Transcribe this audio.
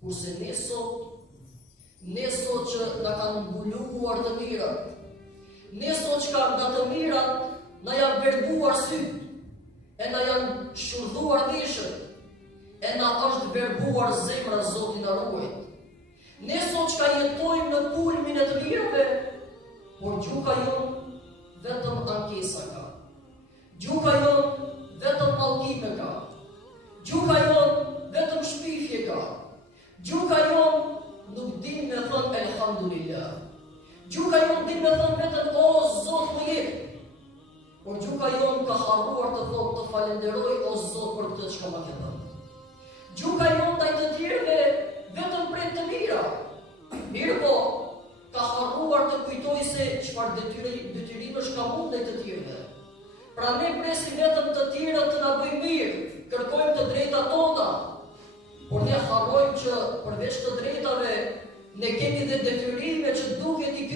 Kurse ne sot që na kanë mbuluar të mirat, ne sot që nga të mirat na janë verbuar syt, e na janë shurdhuar veshët, e na është verbuar zemra, Zoti na ruaj. Ne sot që jetojmë në kulmin e të mirave, por gjuha jonë vetëm ankesa ka. Gjuha jonë vetëm mallkime ka. Gjuha jonë vetëm shpifje ka. Gjuha jonë nuk din me thënë elhamdulillah. Gjuha jonë din me thënë vetëm o Zot më jep. Por gjuha jonë ka harruar të thotë të falenderoj o Zot për këtë çka më ke dhënë. Gjuha jonë ndaj të tjerëve vetëm prej të mira. Mirë po, ka harruar të kujtoj se çfarë detyrimesh ka mund ndaj të tjerëve. Pra ne presim vetëm të tjerët të na bëjnë mirë, kërkojmë të drejtat tona, por ne harrojmë që përveç të drejtave ne kemi dhe detyrime që duhet i